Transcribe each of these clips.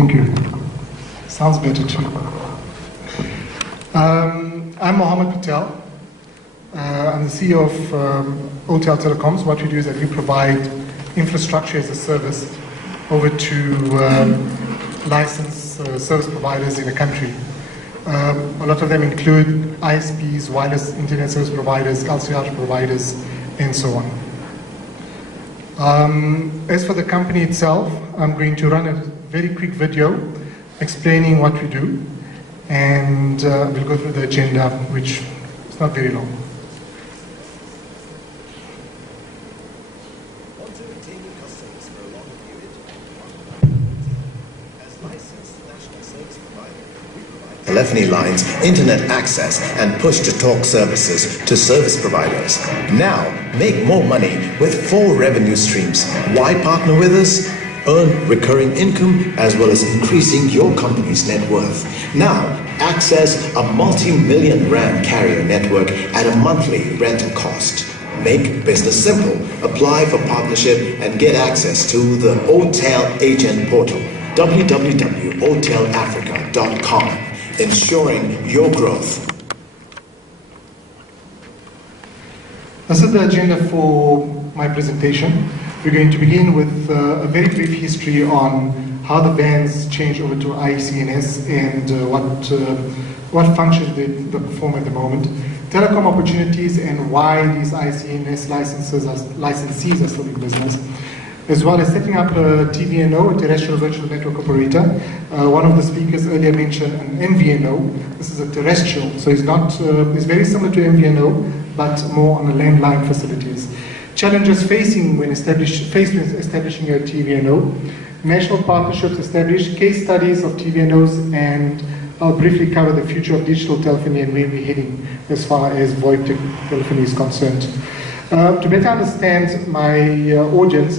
Thank you. Sounds better too. I'm Mohammed Patel. I'm the CEO of OTL Telecoms. What we do is that we provide infrastructure as a service over to licensed service providers in the country. A lot of them include ISPs, wireless internet service providers, LCR providers, and so on. As for the company itself, I'm going to run a very quick video explaining what we do, and we'll go through the agenda, which is not very long. Telephony lines, internet access, and push-to-talk services to service providers. Now, make more money with 4 revenue streams. Why partner with us? Earn recurring income as well as increasing your company's net worth. Now, access a multi-million rand carrier network at a monthly rental cost. Make business simple. Apply for partnership and get access to the OTEL agent portal, www.otelafrica.com. Ensuring your growth. This is the agenda for my presentation. We're going to begin with a very brief history on how the bands change over to ICNS and what functions they perform at the moment, telecom opportunities and why these ICNS licensees are still in business, as well as setting up a TVNO, a terrestrial virtual network operator. One of the speakers earlier mentioned an MVNO. This is a terrestrial, so it's very similar to MVNO, but more on the landline facilities. Challenges facing when establishing a TVNO, national partnerships established, case studies of TVNOs, and I'll briefly cover the future of digital telephony and where we're heading as far as VoIP telephony is concerned. To better understand my audience,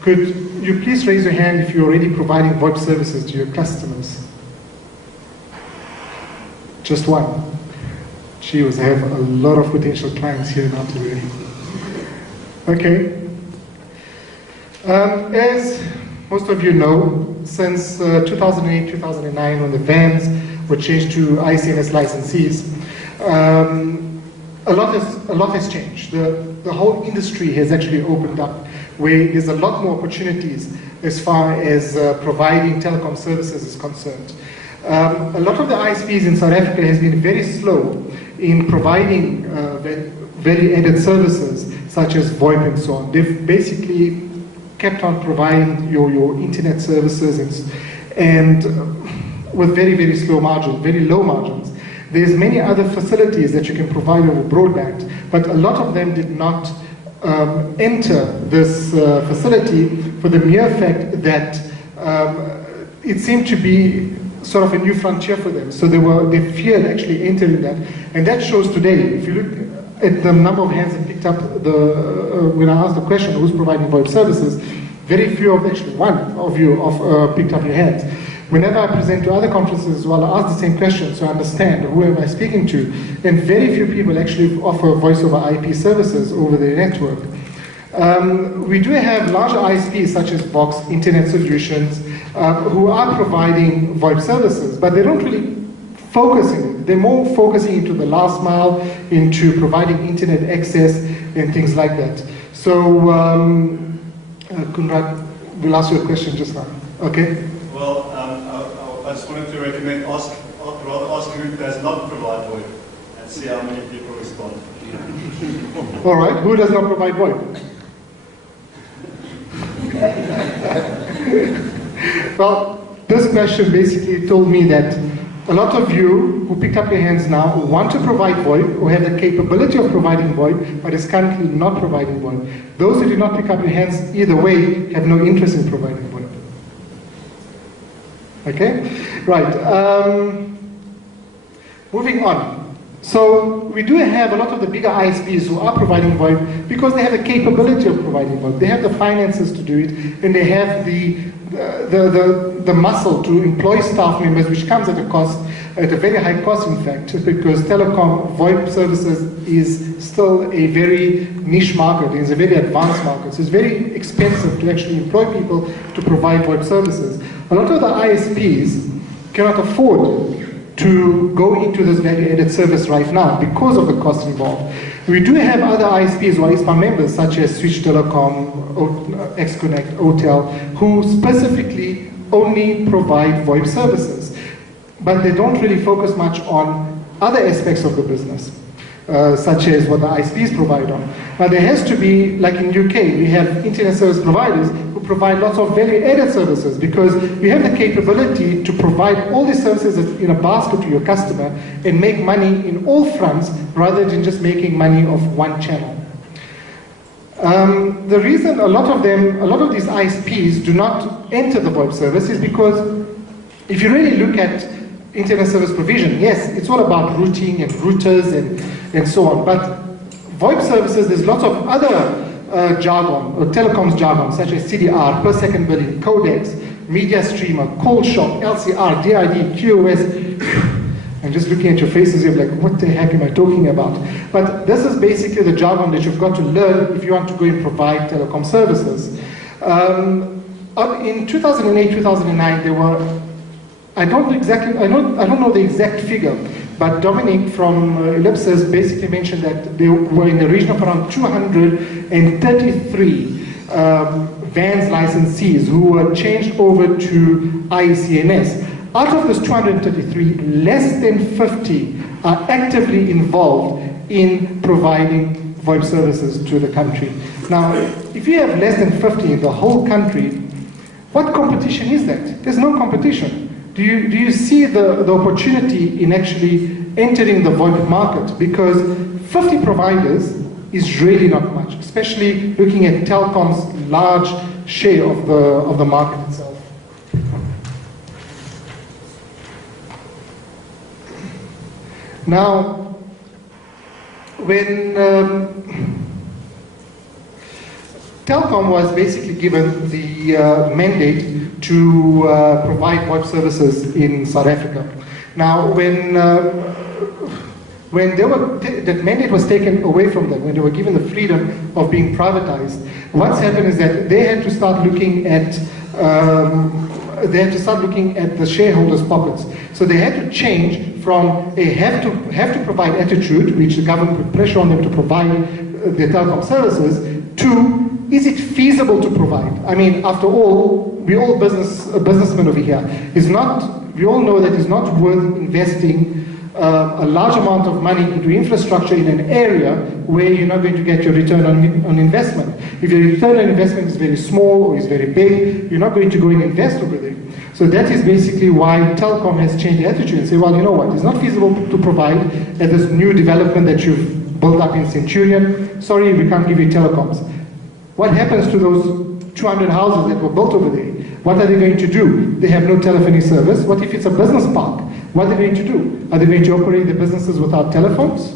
could you please raise your hand if you're already providing VoIP services to your customers? Just one. Gee whiz, I have a lot of potential clients here now today. Okay. As most of you know, since 2008-2009, when the vans were changed to ICNS licensees, a lot has changed. The whole industry has actually opened up, where there's a lot more opportunities as far as providing telecom services is concerned. A lot of the ISPs in South Africa has been very slow in providing value-added services such as VoIP and so on. They've basically kept on providing your internet services and with very, very slow margins, very low margins. There's many other facilities that you can provide over broadband, but a lot of them did not enter this facility for the mere fact that it seemed to be sort of a new frontier for them. So they feared actually entering that, and that shows today. If you look at the number of hands that picked up when I asked the question, who's providing VoIP services, very few of actually one of you picked up your hands. Whenever I present to other conferences as well, I ask the same question so I understand who am I speaking to, and very few people actually offer voice over IP services over their network. We do have larger ISPs such as Vox, Internet Solutions, who are providing VoIP services, but they don't really focusing. They're more focusing into the last mile, into providing internet access and things like that. So, Kunrad, we'll ask you a question just now. Okay? Well, I just wanted to recommend asking who does not provide VoIP and see how many people respond. All right, who does not provide VoIP? Well, this question basically told me that a lot of you who picked up your hands now want to provide VoIP or have the capability of providing VoIP, but is currently not providing VoIP. Those who did not pick up your hands either way have no interest in providing VoIP. Okay? Right. Moving on. So we do have a lot of the bigger ISPs who are providing VoIP because they have the capability of providing VoIP. They have the finances to do it, and they have the muscle to employ staff members, which comes at a cost. at a very high cost, in fact, because telecom VoIP services is still a very niche market. It's a very advanced market. So it's very expensive to actually employ people to provide VoIP services. A lot of the ISPs cannot afford to go into this value-added service right now because of the cost involved. We do have other ISPs or ISPA members such as Switch Telecom, XConnect, Otel, who specifically only provide VoIP services, but they don't really focus much on other aspects of the business, such as what the ISPs provide on. Now there has to be, like in UK, we have internet service providers who provide lots of value-added services because we have the capability to provide all these services in a basket to your customer and make money in all fronts rather than just making money off one channel. The reason a lot of these ISPs do not enter the VoIP service is because if you really look at internet service provision, yes, it's all about routing and routers and so on, but VoIP services, there's lots of other jargon, or telecoms jargon, such as CDR, per second billing, codecs, media streamer, call shop, LCR, DID, QoS. I'm just looking at your faces, you're like, what the heck am I talking about? But this is basically the jargon that you've got to learn if you want to go and provide telecom services. In 2008, 2009, there were, I don't know the exact figure, but Dominic from Ellipsis basically mentioned that they were in the region of around 233 VANS licensees who were changed over to ICNS. Out of those 233, less than 50 are actively involved in providing VoIP services to the country. Now, if you have less than 50 in the whole country, what competition is that? There's no competition. Do you see the opportunity in actually entering the VoIP market? Because 50 providers is really not much, especially looking at Telcom's large share of the market itself. Now, when Telecom was basically given the mandate to provide VoIP services in South Africa. Now, when that mandate was taken away from them, when they were given the freedom of being privatized, what's happened is that they had to start looking at the shareholders' pockets. So they had to change from a have to provide attitude, which the government put pressure on them to provide their telecom services, to is it feasible to provide? I mean, after all, we all businessmen over here. We all know that it's not worth investing a large amount of money into infrastructure in an area where you're not going to get your return on investment. If your return on investment is very small or is very big, you're not going to go and invest over there. So that is basically why Telecom has changed the attitude and say, well, you know what, it's not feasible to provide at this new development that you've built up in Centurion. Sorry, we can't give you telecoms. What happens to those 200 houses that were built over there? What are they going to do? They have no telephony service. What if it's a business park? What are they going to do? Are they going to operate the businesses without telephones?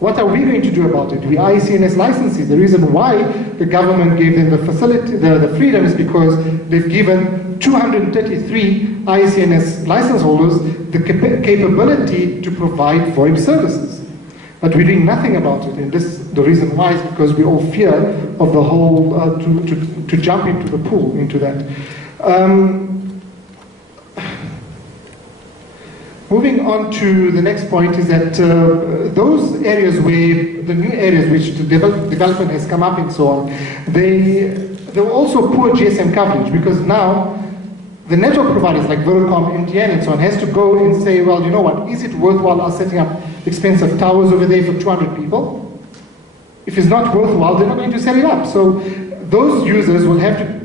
What are we going to do about it? We are ICNS licensees. The reason why the government gave them the facility, the freedom, is because they've given 233 ICNS license holders the capability to provide VoIP services. But we're doing nothing about it, and the reason why is because we all fear of the whole, to jump into the pool, into that. Moving on to the next point is that those areas where, the new areas which the development has come up and so on, there were also poor GSM coverage, because now the network providers like Telecom, MTN and so on has to go and say, well, you know what, is it worthwhile us setting up expensive towers over there for 200 people? If it's not worthwhile, they're not going to set it up. So those users will have to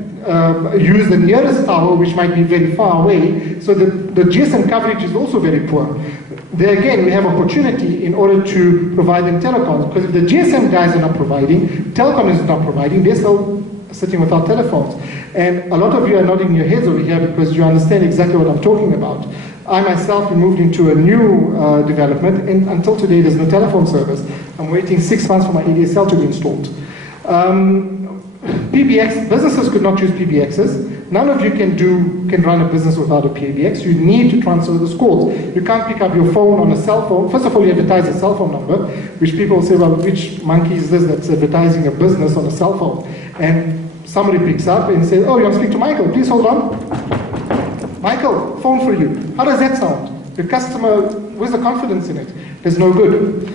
use the nearest tower, which might be very far away. So the GSM coverage is also very poor. There again, we have opportunity in order to provide them telecoms, because if the GSM guys are not providing, Telecom is not providing, they're still sitting without telephones. And a lot of you are nodding your heads over here because you understand exactly what I'm talking about. I myself moved into a new development, and until today there's no telephone service. I'm waiting 6 months for my ADSL to be installed. PBX, businesses could not use PBXs. None of you can run a business without a PBX. You need to transfer those calls. You can't pick up your phone on a cell phone. First of all, you advertise a cell phone number, which people say, well, which monkey is this that's advertising a business on a cell phone? And somebody picks up and says, oh, you want to speak to Michael? Please hold on. Michael, phone for you. How does that sound? The customer, where's the confidence in it? There's no good.